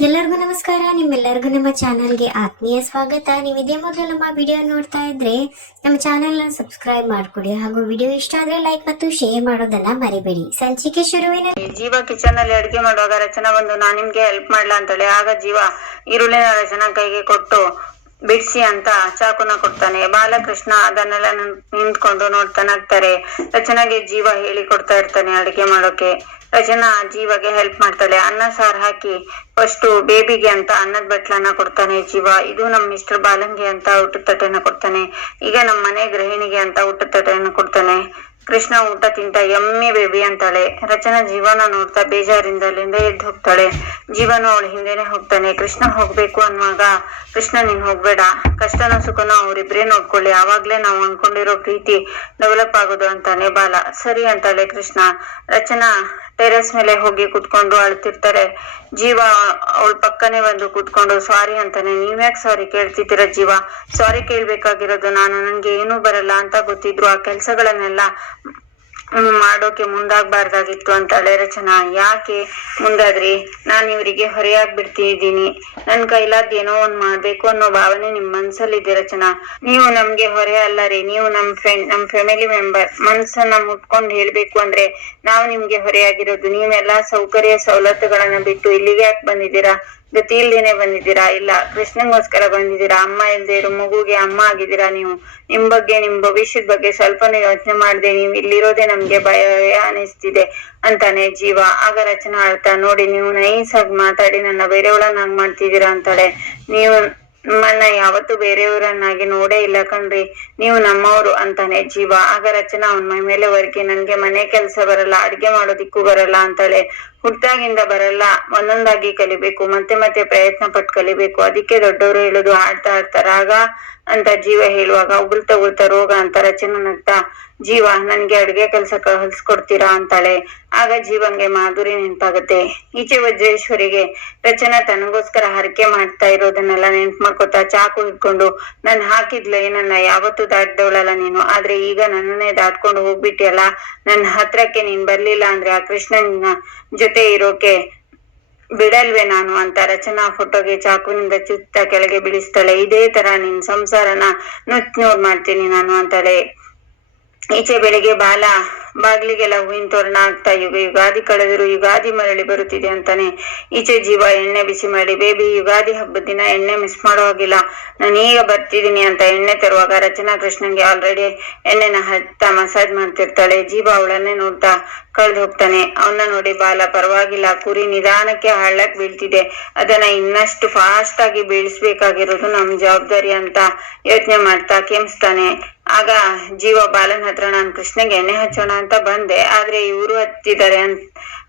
ಎಲ್ಲರಿಗೂ ನಮಸ್ಕಾರ, ನಿಮ್ಮೆಲ್ಲರಿಗೂ ನಮ್ಮ ಚಾನಲ್ಗೆ ಆತ್ಮೀಯ ಸ್ವಾಗತ. ನೀವು ಇದೇ ಮೊದಲು ನಮ್ಮ ವಿಡಿಯೋ ನೋಡ್ತಾ ಇದ್ರೆ, ನಮ್ಮ ನ ಸಬ್ಸ್ಕ್ರೈಬ್ ಮಾಡ್ಕೊಡಿ ಹಾಗೂ ವಿಡಿಯೋ ಇಷ್ಟ ಆದ್ರೆ ಲೈಕ್ ಮತ್ತು ಶೇರ್ ಮಾಡೋದನ್ನ ಮರಿಬೇಡಿ. ಸಂಚಿಕೆ ಶುರುವಿನ ಜೀವ ಕಿಚನ್ ಅಲ್ಲಿ ಅಡುಗೆ ಮಾಡುವಾಗ ರಚನಾ ಬಂದು ನಾನ್ ನಿಮ್ಗೆ ಹೆಲ್ಪ್ ಮಾಡ್ಲಾ ಅಂತೇಳಿ, ಆಗ ಜೀವ ಈರುಳ್ಳಿನ ರಚನಾ ಕೈಗೆ ಕೊಟ್ಟು ಬಿಡಿಸಿ ಅಂತ ಚಾಕುನ ಕೊಡ್ತಾನೆ. ಬಾಲಕೃಷ್ಣ ಅದನ್ನೆಲ್ಲ ನಿನ್- ನಿಂತ್ಕೊಂಡು ನೋಡ್ತಾ ನಗ್ತಾರೆ ರಚನಾಗೆ ಜೀವ ಹೇಳಿ ಕೊಡ್ತಾ ಇರ್ತಾನೆ ಅಡುಗೆ ಮಾಡೋಕೆ. ರಚನಾ ಜೀವಗೆ ಹೆಲ್ಪ್ ಮಾಡ್ತಾಳೆ. ಅನ್ನ, ಸಾರ್ ಹಾಕಿ ಫಸ್ಟ್ ಬೇಬಿಗೆ ಅಂತ ಅನ್ನದ ಬಟ್ಲನ್ನ ಕೊಡ್ತಾನೆ ಜೀವ. ಇದು ನಮ್ ಮಿಸ್ಟರ್ ಬಾಲಂಗಿ ಅಂತ ಊಟದ ತಟ್ಟೆನ ಕೊಡ್ತಾನೆ. ಈಗ ನಮ್ಮ ಮನೆ ಗೃಹಿಣಿಗೆ ಅಂತ ಊಟದ ತಟ್ಟೆನ ಕೊಡ್ತಾನೆ. ಕೃಷ್ಣ ಊಟ ತಿಂತ ಎಮ್ಮೆ ಬೇಬಿ ಅಂತಾಳೆ. ರಚನಾ ಜೀವನ ನೋಡ್ತಾ ಬೇಜಾರಿಂದ ಅಲ್ಲಿಂದ ಎದ್ದು ಹೋಗ್ತಾಳೆ. ಜೀವನ ಅವಳ ಹಿಂದೆನೆ ಹೋಗ್ತಾನೆ. ಕೃಷ್ಣ ಹೋಗ್ಬೇಕು ಅನ್ನುವಾಗ, ಕೃಷ್ಣ ನೀನ್ ಹೋಗ್ಬೇಡ. ಕಷ್ಟನ ಸುಖನ ಅವ್ರಿಬ್ರೇ ನೋಡ್ಕೊಳ್ಳಿ. ಆವಾಗ್ಲೇ ನಾವು ಅನ್ಕೊಂಡಿರೋ ಪ್ರೀತಿ ಡೆವಲಪ್ ಆಗೋದು ಅಂತಾನೆ ಬಾಲ. ಸರಿ ಅಂತಾಳೆ ಕೃಷ್ಣ. ರಚನಾ ಟೆರೆಸ್ ಮೇಲೆ ಹೋಗಿ ಕುತ್ಕೊಂಡು ಅಳ್ತಿರ್ತಾರೆ. ಜೀವ ಅವಳ ಪಕ್ಕನೆ ಬಂದು ಕುತ್ಕೊಂಡು, ಸಾರಿ ಅಂತಾನೆ ನೀವ್ಯಾಕ್ ಸಾರಿ ಕೇಳ್ತಿದ್ದೀರ ಜೀವ? ಸಾರಿ ಕೇಳ್ಬೇಕಾಗಿರೋದು ನಾನು, ನನ್ಗೆ ಏನೂ ಬರಲ್ಲ ಅಂತ ಗೊತ್ತಿದ್ರು ಆ ಕೆಲ್ಸಗಳನ್ನೆಲ್ಲ ಮಾಡೋಕೆ ಮುಂದಾಗ್ಬಾರ್ದಾಗಿತ್ತು ಅಂತಾಳೆ ರಚನಾ ಯಾಕೆ? ಮುಂದಾದ್ರಿ, ನಾನ್ ಇವರಿಗೆ ಹೊರೆಯಾಗ್ ಬಿಡ್ತಿದ್ದೀನಿ ನನ್ ಕೈಲಾದ್ ಏನೋ ಒಂದ್ ಮಾಡ್ಬೇಕು ಅನ್ನೋ ಭಾವನೆ ನಿಮ್ ಮನ್ಸಲ್ಲಿದೆ ರಚನಾ ನೀವು ನಮ್ಗೆ ಹೊರೆ ಅಲ್ಲ ರೀ. ನೀವು ನಮ್ ಫ್ರೆಂಡ್, ನಮ್ ಫ್ಯಾಮಿಲಿ ಮೆಂಬರ್. ಮನ್ಸನ್ನ ಮುಟ್ಕೊಂಡ್ ಹೇಳ್ಬೇಕು ಅಂದ್ರೆ ನಾವು ನಿಮ್ಗೆ ಹೊರೆಯಾಗಿರೋದು. ನೀವೆಲ್ಲಾ ಸೌಕರ್ಯ ಸವಲತ್ತುಗಳನ್ನ ಬಿಟ್ಟು ಇಲ್ಲಿಗೆ ಯಾಕೆ ಬಂದಿದ್ದೀರಾ? ಗತಿ ಇಲ್ದೇನೆ ಬಂದಿದ್ದೀರಾ? ಇಲ್ಲ ಕೃಷ್ಣಂಗೋಸ್ಕರ ಬಂದಿದ್ದೀರಾ? ಅಮ್ಮ ಇಲ್ದೇ ಇರೋ ಮಗುಗೆ ಅಮ್ಮ ಆಗಿದ್ದೀರಾ ನೀವು? ನಿಮ್ ಬಗ್ಗೆ, ನಿಮ್ ಭವಿಷ್ಯದ ಬಗ್ಗೆ ಸ್ವಲ್ಪನೂ ಯೋಚನೆ ಮಾಡ್ದೆ, ನೀವು ಇಲ್ಲಿರೋದೇ ನಮ್ಗೆ ಭಯ ಅನಿಸ್ತಿದೆ ಅಂತಾನೆ ಜೀವ. ಆಗ ರಚನಾ ಆಳ್ತಾ ನೋಡಿ ನೀವು ನೈಸ್ ಆಗಿ ಮಾತಾಡಿ, ನನ್ನ ಬೇರೆಯವಳನ್ನಾಗಿ ಮಾಡ್ತಿದ್ದೀರಾ ಅಂತಾಳೆ. ನೀವು ನಿಮ್ಮನ್ನ ಯಾವತ್ತು ಬೇರೆಯವರನ್ನಾಗಿ ನೋಡೇ ಇಲ್ಲ ಕಣ್ರಿ, ನೀವು ನಮ್ಮವರು ಅಂತಾನೆ ಜೀವ. ಆಗ ರಚನಾ ಅವನ್ ಮೈ ಮೇಲೆ ವರ್ಗಿ ನನ್ಗೆ ಮನೆ ಕೆಲ್ಸ ಬರಲ್ಲ, ಅಡ್ಗೆ ಮಾಡೋದಿಕ್ಕೂ ಬರಲ್ಲ ಅಂತಾಳೆ. ಹುಟ್ಟಾಗಿಂದ ಬರಲ್ಲ, ಒಂದೊಂದಾಗಿ ಕಲಿಬೇಕು, ಮತ್ತೆ ಮತ್ತೆ ಪ್ರಯತ್ನ ಪಟ್ಟು ಕಲಿಬೇಕು. ಅದಕ್ಕೆ ದೊಡ್ಡವರು ಹೇಳುದು ಆಡ್ತಾ ಆಡ್ತಾ ರಾಗ ಅಂತ ಜೀವ ಹೇಳುವಾಗ ಉಗುಳ್ತಾ ಉಗುಳ್ತಾ ರೋಗ ಅಂತ ರಚನೆ ನಗ್ತಾ, ಜೀವ ನನ್ಗೆ ಅಡ್ಗೆ ಕೆಲ್ಸ ಕಲ್ಸ್ಕೊಡ್ತೀರಾ ಅಂತಾಳೆ. ಆಗ ಜೀವಂಗೆ ಮಾಧುರಿ ನೆನ್ಪಾಗತ್ತೆ. ಈಚೆ ವಜ್ರೇಶ್ವರಿಗೆ ರಚನಾ ತನಗೋಸ್ಕರ ಹರಕೆ ಮಾಡ್ತಾ ಇರೋದನ್ನೆಲ್ಲ ನೆನ್ಪ್ ಮಾಡ್ಕೊತಾ ಚಾಕು ಇಟ್ಕೊಂಡು ನಾನು ಹಾಕಿದ್ಲೇ ಏನನ್ನ ಯಾವತ್ತೂ ದಾಟ್ದವಳಲ್ಲ ನೀನು, ಆದ್ರೆ ಈಗ ನನ್ನನ್ನೇ ದಾಟ್ಕೊಂಡು ಹೋಗ್ಬಿಟ್ಟಿಯಲ್ಲ ನನ್ನ ಹತ್ರಕ್ಕೆ ನೀನ್ ಬರ್ಲಿಲ್ಲ ಅಂದ್ರೆ ಆ ಕೃಷ್ಣನ ಜೊತೆ ಇರೋಕೆ ಬಿಡಲ್ವೇ ನಾನು ಅಂತ ರಚನಾ ಫೋಟೋಗೆ ಚಾಕುನಿಂದ ಚುತ್ತ ಕೆಳಗೆ ಬಿಡಿಸ್ತಾಳೆ ಇದೇ ತರ ನಿನ್ ಸಂಸಾರನ ನುಚ್ ಮಾಡ್ತೀನಿ ನಾನು ಅಂತಾಳೆ. ಈಚೆ ಬೆಳಿಗ್ಗೆ ಬಾಲ ಬಾಗ್ಲಿಗೆಲ್ಲ ಹೂವಿನ ತೋರಣ ಆಗ್ತಾ ಯುಗ ಯುಗಾದಿ ಕಳೆದರು ಯುಗಾದಿ ಮರಳಿ ಬರುತ್ತಿದೆ ಅಂತಾನೆ. ಈಚೆ ಜೀವ ಎಣ್ಣೆ ಬಿಸಿ ಮಾಡಿ, ಬೇಬಿ, ಯುಗಾದಿ ಹಬ್ಬದ ದಿನ ಎಣ್ಣೆ ಮಿಸ್ ಮಾಡೋ ಹಾಗಿಲ್ಲ. ನಾನು ಈಗ ಬರ್ತಿದ್ದೀನಿ ಅಂತ ಎಣ್ಣೆ ತರುವಾಗ ರಚನಾ ಕೃಷ್ಣನ್ಗೆ ಆಲ್ರೆಡಿ ಎಣ್ಣೆನ ಹತ್ತ ಮಸಾಜ್ ಮಾಡ್ತಿರ್ತಾಳೆ. ಜೀವ ಅವಳನ್ನೇ ನೋಡ್ತಾ ಕಳ್ದು ಹೋಗ್ತಾನೆ. ಅವನ್ನ ನೋಡಿ, ಬಾಲ, ಪರವಾಗಿಲ್ಲ. ಕುರಿ ನಿಧಾನಕ್ಕೆ ಹಳ್ಳಕ್ ಬೀಳ್ತಿದೆ. ಅದನ್ನ ಇನ್ನಷ್ಟು ಫಾಸ್ಟ್ ಆಗಿ ಬೀಳಿಸ್ಬೇಕಾಗಿರೋದು ನಮ್ ಜವಾಬ್ದಾರಿ ಅಂತ ಯೋಚನೆ ಮಾಡ್ತಾ ಕೆಮ್ಸ್ತಾನೆ. ಆಗ ಜೀವ ಬಾಲನ್ ಹತ್ರ ನಾನ್ ಕೃಷ್ಣಗೆ ಎಣ್ಣೆ ಹಚ್ಚೋಣ ಅಂತ ಬಂದೆ. ಆದ್ರೆ ಇವ್ರು ಹತ್ತಿದ್ದಾರೆ ಅಂತ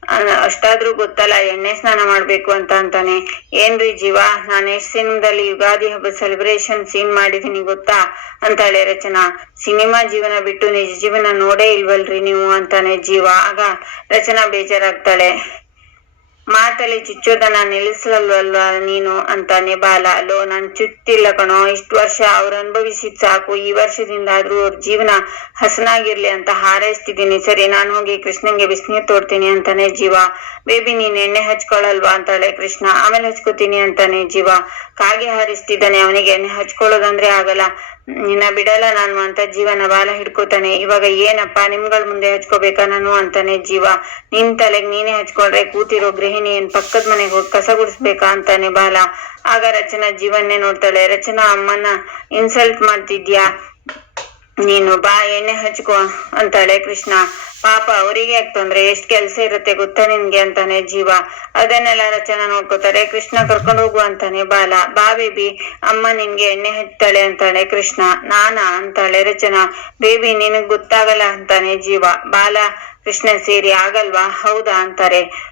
ಅಷ್ಟಾದ್ರೂ ಗೊತ್ತಲ್ಲ, ಎಣ್ಣೆ ಸ್ನಾನ ಮಾಡ್ಬೇಕು ಅಂತ ಅಂತಾನೆ. ಏನ್ರಿ ಜೀವ, ನಾನು ಎಷ್ಟ್ ಸಿನಿಮಾದಲ್ಲಿ ಯುಗಾದಿ ಹಬ್ಬ ಸೆಲೆಬ್ರೇಷನ್ ಸೀನ್ ಮಾಡಿದೀನಿ ಗೊತ್ತಾ? ಅಂತಾಳೆ ರಚನಾ. ಸಿನಿಮಾ ಜೀವನ ಬಿಟ್ಟು ನಿಜ ಜೀವನ ನೋಡೇ ಇಲ್ವಲ್ರಿ ನೀವು ಅಂತಾನೆ ಜೀವ. ಆಗ ರಚನಾ ಬೇಜಾರಾಗ್ತಾಳೆ. ಮಾತಲ್ಲಿ ಚುಚ್ಚೋದನ್ನ ನಿಲ್ಲಿಸಲ್ವಲ್ವಾ ನೀನು ಅಂತಾನೆ ಬಾಲ. ಅಲ್ಲೋ ನಾನ್ ಚುಚ್ಚಿಲ್ಲ ಕಣೋ. ಇಷ್ಟು ವರ್ಷ ಅವ್ರ ಅನುಭವಿಸಿದ್ ಸಾಕು. ಈ ವರ್ಷದಿಂದ ಆದ್ರೂ ಅವ್ರ ಜೀವನ ಹಸನಾಗಿರ್ಲಿ ಅಂತ ಹಾರೈಸ್ತಿದ್ದೀನಿ. ಸರಿ, ನಾನು ಹೋಗಿ ಕೃಷ್ಣಂಗೆ ಬಿಸಿನೀರ್ ತೋಡ್ತೀನಿ ಅಂತಾನೆ ಜೀವ. ಬೇಬಿ, ನೀನ್ ಎಣ್ಣೆ ಹಚ್ಕೊಳಲ್ವಾ ಅಂತಾಳೆ ಕೃಷ್ಣ. ಆಮೇಲೆ ಹಚ್ಕೋತೀನಿ ಅಂತಾನೆ ಜೀವ. ಕಾಗೆ ಹಾರಿಸ್ತಿದ್ದಾನೆ ಅವನಿಗೆ. ಎಣ್ಣೆ ಹಚ್ಕೊಳ್ಳೋದಂದ್ರೆ ಆಗಲ್ಲ. ನಿನ್ನ ಬಿಡಲ್ಲ ನಾನು ಅಂತ ಜೀವನ ಬಾಲ ಹಿಡ್ಕೋತಾನೆ. ಇವಾಗ ಏನಪ್ಪ ನಿಮ್ಗಳ ಮುಂದೆ ಹಚ್ಕೋಬೇಕಾ ನಾನು ಅಂತಾನೆ ಜೀವ. ನಿನ್ ತಲೆಗ್ ನೀನೇ ಹಚ್ಕೊಂಡ್ರೆ ಕೂತಿರೋ ಗೃಹಿಣಿ ಏನ್ ಪಕ್ಕದ ಮನೆಗೆ ಹೋಗಿ ಕಸ ಗುಡಿಸ್ಬೇಕಾ ಅಂತಾನೆ ಬಾಲ. ಆಗ ರಚನಾ ಜೀವನ್ನೇ ನೋಡ್ತಾಳೆ. ರಚನಾ ಅಮ್ಮನ ಇನ್ಸಲ್ಟ್ ಮಾಡ್ತಿದ್ಯಾ? ನೀನು ಬಾ, ಎಣ್ಣೆ ಹಚ್ಕೋ ಅಂತಾಳೆ ಕೃಷ್ಣ. ಪಾಪ ಅವರಿಗೆ ಯಾಕೆ ತೊಂದ್ರೆ? ಎಷ್ಟ್ ಕೆಲ್ಸ ಇರುತ್ತೆ ಗೊತ್ತಾ ನಿನ್ಗೆ ಅಂತಾನೆ ಜೀವ. ಅದನ್ನೆಲ್ಲ ರಚನಾ ನೋಡ್ಕೋತಾರೆ. ಕೃಷ್ಣ ಕರ್ಕೊಂಡು ಹೋಗು ಅಂತಾನೆ ಬಾಲ. ಬಾ ಬೇಬಿ, ಅಮ್ಮ ನಿನ್ಗೆ ಎಣ್ಣೆ ಹಚ್ತಾಳೆ ಅಂತಾಳೆ ಕೃಷ್ಣ. ನಾನಾ? ಅಂತಾಳೆ ರಚನಾ. ಬೇಬಿ, ನಿನಗ್ ಗೊತ್ತಾಗಲ್ಲ ಅಂತಾನೆ ಜೀವ. ಬಾಲ, ಕೃಷ್ಣ ಸೇರಿ ಆಗಲ್ವಾ? ಹೌದಾ ಅಂತಾರೆ.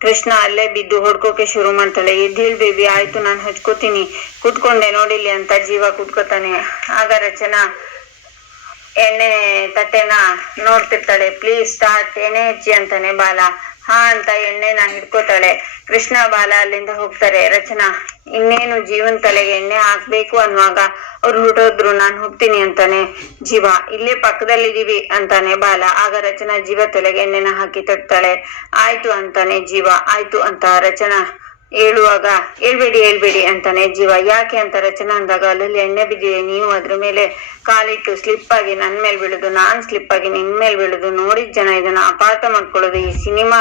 ಕೃಷ್ಣ ಅಲ್ಲೇ ಬಿದ್ದು ಹೊಡ್ಕೋಕೆ ಶುರು ಮಾಡ್ತಾಳೆ. ಎದ್ದೇಳ್ ಬೇಬಿ, ಆಯ್ತು, ನಾನು ಹಚ್ಕೋತೀನಿ. ಕುತ್ಕೊಂಡೆ ನೋಡಿಲಿ ಅಂತ ಜೀವ ಕುತ್ಕೋತಾನೆ. ಆಗ ರಚನಾ ಎಣ್ಣೆ ತಟ್ಟೆನ ನೋಡ್ತಿರ್ತಾಳೆ. ಪ್ಲೀಸ್ ಸ್ಟಾರ್ಟ್ ಎಣ್ಣೆ ಹಚ್ಚಿ ಅಂತಾನೆ ಬಾಲ. ಹಾ ಅಂತ ಎಣ್ಣೆನ ಹಿಡ್ಕೋತಾಳೆ. ಕೃಷ್ಣ ಬಾಲ ಅಲ್ಲಿಂದ ಹೋಗ್ತಾರೆ. ರಚನಾ, ಇನ್ನೇನು ಜೀವನ್ ತಲೆಗೆ ಎಣ್ಣೆ ಹಾಕ್ಬೇಕು ಅನ್ನುವಾಗ ಅವ್ರು ಹುಟ್ಟೋದ್ರು ನಾನ್ ಹೋಗ್ತೀನಿ ಅಂತಾನೆ ಜೀವ. ಇಲ್ಲೇ ಪಕ್ಕದಲ್ಲಿದೀವಿ ಅಂತಾನೆ ಬಾಲ. ಆಗ ರಚನಾ ಜೀವ ತಲೆಗೆ ಎಣ್ಣೆನ ಹಾಕಿ ತಟ್ತಾಳೆ. ಆಯ್ತು ಅಂತಾನೆ ಜೀವ. ಆಯ್ತು ಅಂತ ರಚನಾ ಹೇಳುವಾಗ ಹೇಳ್ಬೇಡಿ ಹೇಳ್ಬೇಡಿ ಅಂತಾನೆ ಜೀವ. ಯಾಕೆ ಅಂತ ರಚನಾ ಅಂದಾಗ ಅಲ್ಲಲ್ಲಿ ಎಣ್ಣೆ ಬಿದ್ದಿದೆ ನೀವು ಅದ್ರ ಮೇಲೆ ಕಾಲಿಟ್ಟು ಸ್ಲಿಪ್ ಆಗಿ ನನ್ ಮೇಲೆ ಬೀಳುದು ನಾನ್ ಸ್ಲಿಪ್ ಆಗಿ ನಿನ್ ಮೇಲೆ ಬೀಳುದು ನೋಡಿದ ಜನ ಇದನ್ನ ಅಪಾತ ಮಾಡ್ಕೊಳ್ಳೋದು ಈ ಸಿನಿಮಾ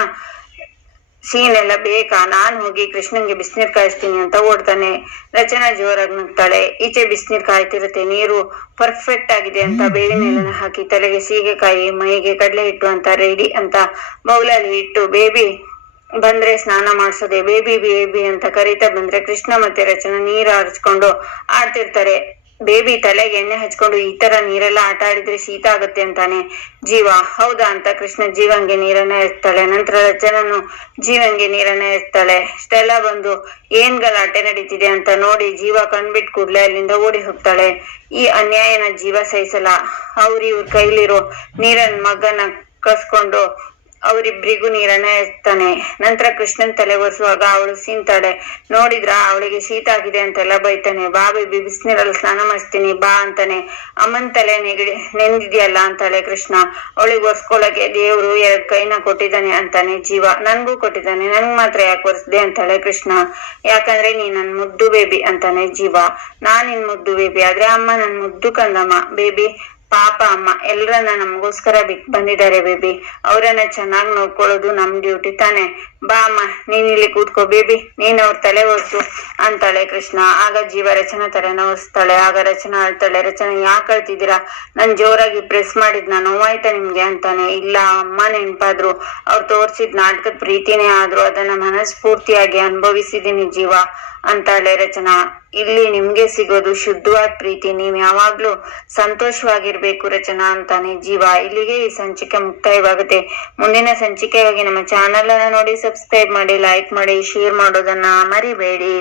ಸೀನ್ ಎಲ್ಲ ಬೇಕಾ? ನಾನ್ ಹೋಗಿ ಕೃಷ್ಣನ್ಗೆ ಬಿಸಿನೀರ್ ಕಾಯಿಸ್ತೀನಿ ಅಂತ ಓಡ್ತಾನೆ. ರಚನಾ ಜೋರಾಗಿ ನುಗ್ತಾಳೆ. ಈಚೆ ಬಿಸಿನೀರ್ ಕಾಯ್ತಿರುತ್ತೆ ನೀರು ಪರ್ಫೆಕ್ಟ್ ಆಗಿದೆ ಅಂತ ಬೇವಿನ ಎಲೆನ ಹಾಕಿ ತಲೆಗೆ ಸೀಗೆಕಾಯಿ ಮೈಗೆ ಕಡಲೆ ಹಿಟ್ಟು ಅಂತ ರೆಡಿ ಅಂತ ಮೌಲಲ್ಲಿ ಇಟ್ಟು ಬೇಬಿ ಬಂದ್ರೆ ಸ್ನಾನ ಮಾಡಿಸೋದೆ ಬೇಬಿ ಬೇಬಿ ಅಂತ ಕರೀತಾ ಬಂದ್ರೆ ಕೃಷ್ಣ ಮತ್ತೆ ರಚನಾ ನೀರ್ ಹರಿಸ್ಕೊಂಡು ಆಡ್ತಿರ್ತಾರೆ. ಬೇಬಿ ತಲೆಗೆ ಎಣ್ಣೆ ಹಚ್ಕೊಂಡು ಈ ತರ ನೀರೆಲ್ಲ ಆಟ ಆಡಿದ್ರೆ ಶೀತ ಆಗುತ್ತೆ ಅಂತಾನೆ. ಜೀವ, ಹೌದಾ ಅಂತ ಕೃಷ್ಣ ಜೀವಂಗೆ ನೀರನ್ನ ಎತ್ತಾಳೆ. ನಂತರ ರಚನನು ಜೀವಂಗೆ ನೀರನ್ನ ಎತ್ತಾಳೆ. ಇಷ್ಟೆಲ್ಲಾ ಬಂದು ಏನ್ ಗಲಾಟೆ ನಡೀತಿದೆ ಅಂತ ನೋಡಿ ಜೀವ ಕಣ್ಬಿಟ್ ಕೂಡ್ಲೆ ಅಲ್ಲಿಂದ ಓಡಿ ಹೋಗ್ತಾಳೆ. ಈ ಅನ್ಯಾಯನ ಜೀವ ಸಹಿಸಲ್ಲ. ಅವ್ರ ಇವ್ರ ಕೈಲಿರೋ ನೀರನ್ ಮಗನ ಕಸ್ಕೊಂಡು ಅವರಿಬ್ರಿಗೂ ನೀರನ್ನ ಎತ್ತಾನೆ. ನಂತರ ಕೃಷ್ಣನ್ ತಲೆ ಒರೆಸುವಾಗ ಅವಳು ಸೀನ್ತಾಳೆ ನೋಡಿದ್ರ, ಅವಳಿಗೆ ಶೀತ ಆಗಿದೆ ಅಂತೆಲ್ಲ ಬೈತಾನೆ. ಬಾ ಬೇಬಿ, ಬಿಸಿನೀರಲ್ಲಿ ಸ್ನಾನ ಮಾಡಿಸ್ತೀನಿ, ಬಾ ಅಂತಾನೆ. ಅಮ್ಮನ್ ತಲೆ ನೆಗಡಿ ನೆಂದಿದ್ಯಲ್ಲ ಅಂತಾಳೆ ಕೃಷ್ಣ. ಅವಳಿಗೆ ಒರ್ಸ್ಕೊಳಕ್ಕೆ ದೇವ್ರು ಎರಡ್ ಕೈನ ಕೊಟ್ಟಿದ್ದಾನೆ ಅಂತಾನೆ ಜೀವ. ನನ್ಗೂ ಕೊಟ್ಟಿದ್ದಾನೆ, ನನ್ಗ್ ಮಾತ್ರ ಯಾಕೆ ಒರ್ಸ್ದೆ ಅಂತಾಳೆ ಕೃಷ್ಣ. ಯಾಕಂದ್ರೆ ನೀ ನನ್ ಮುದ್ದು ಬೇಬಿ ಅಂತಾನೆ ಜೀವ. ನಾನ್ ನಿನ್ ಮುದ್ದು ಬೇಬಿ, ಆದ್ರೆ ಅಮ್ಮ ನನ್ ಮುದ್ದು ಕಂದಮ್ಮ. ಬೇಬಿ ಪಾಪ ಅಮ್ಮ, ಎಲ್ರನ್ನ ನಮಗೋಸ್ಕರ ಬಿಟ್ಟು ಬಂದಿದ್ದಾರೆ ಬೇಬಿ. ಅವರನ್ನ ಚೆನ್ನಾಗಿ ನೋಡ್ಕೊಳ್ಳೋದು ನಮ್ ಡ್ಯೂಟಿ ತಾನೆ. ಬಾ ಅಮ್ಮ, ನೀನ್ ಇಲ್ಲಿ ಕೂತ್ಕೋ ಬೇಬಿ. ನೀನ್ ಅವ್ರ ತಲೆ ಒರ್ಸು ಅಂತಾಳೆ ಕೃಷ್ಣ. ಆಗ ಜೀವ ರಚನಾ ತಲೆನ ಒರೆಸ್ತಾಳೆ ಆಗ ರಚನಾ ಅಳ್ತಾಳೆ ರಚನಾ, ಯಾಕೆ ಅಳ್ತಿದ್ದೀರಾ? ನಾನ್ ಜೋರಾಗಿ ಪ್ರೆಸ್ ಮಾಡಿದ್ನ, ನೋವಾಯ್ತಾ ನಿಮ್ಗೆ ಅಂತಾನೆ. ಇಲ್ಲ ಅಮ್ಮ, ನೆನ್ಪಾದ್ರು. ಅವ್ರು ತೋರ್ಸಿದ್ ನಾಟಕದ ಪ್ರೀತಿನೇ ಆದ್ರು. ಅದನ್ನ ಮನಸ್ಫೂರ್ತಿಯಾಗಿ ಅನುಭವಿಸಿದೀನಿ ಜೀವ. ಅಂತಾಳೆ ರಚನಾ, ಇಲ್ಲಿ ನಿಮ್ಗೆ ಸಿಗೋದು ಶುದ್ಧವಾದ ಪ್ರೀತಿ. ನೀವ್ ಯಾವಾಗ್ಲೂ ಸಂತೋಷವಾಗಿರ್ಬೇಕು ರಚನಾ ಅಂತಾನೆ ಜೀವ. ಇಲ್ಲಿಗೆ ಈ ಸಂಚಿಕೆ ಮುಕ್ತಾಯವಾಗುತ್ತೆ. ಮುಂದಿನ ಸಂಚಿಕೆಗಾಗಿ ನಮ್ಮ ಚಾನೆಲ್ ಅನ್ನ ನೋಡಿ ಸಬ್ಸ್ಕ್ರೈಬ್ ಮಾಡಿ ಲೈಕ್ ಮಾಡಿ ಶೇರ್ ಮಾಡೋದನ್ನ ಮರಿಬೇಡಿ.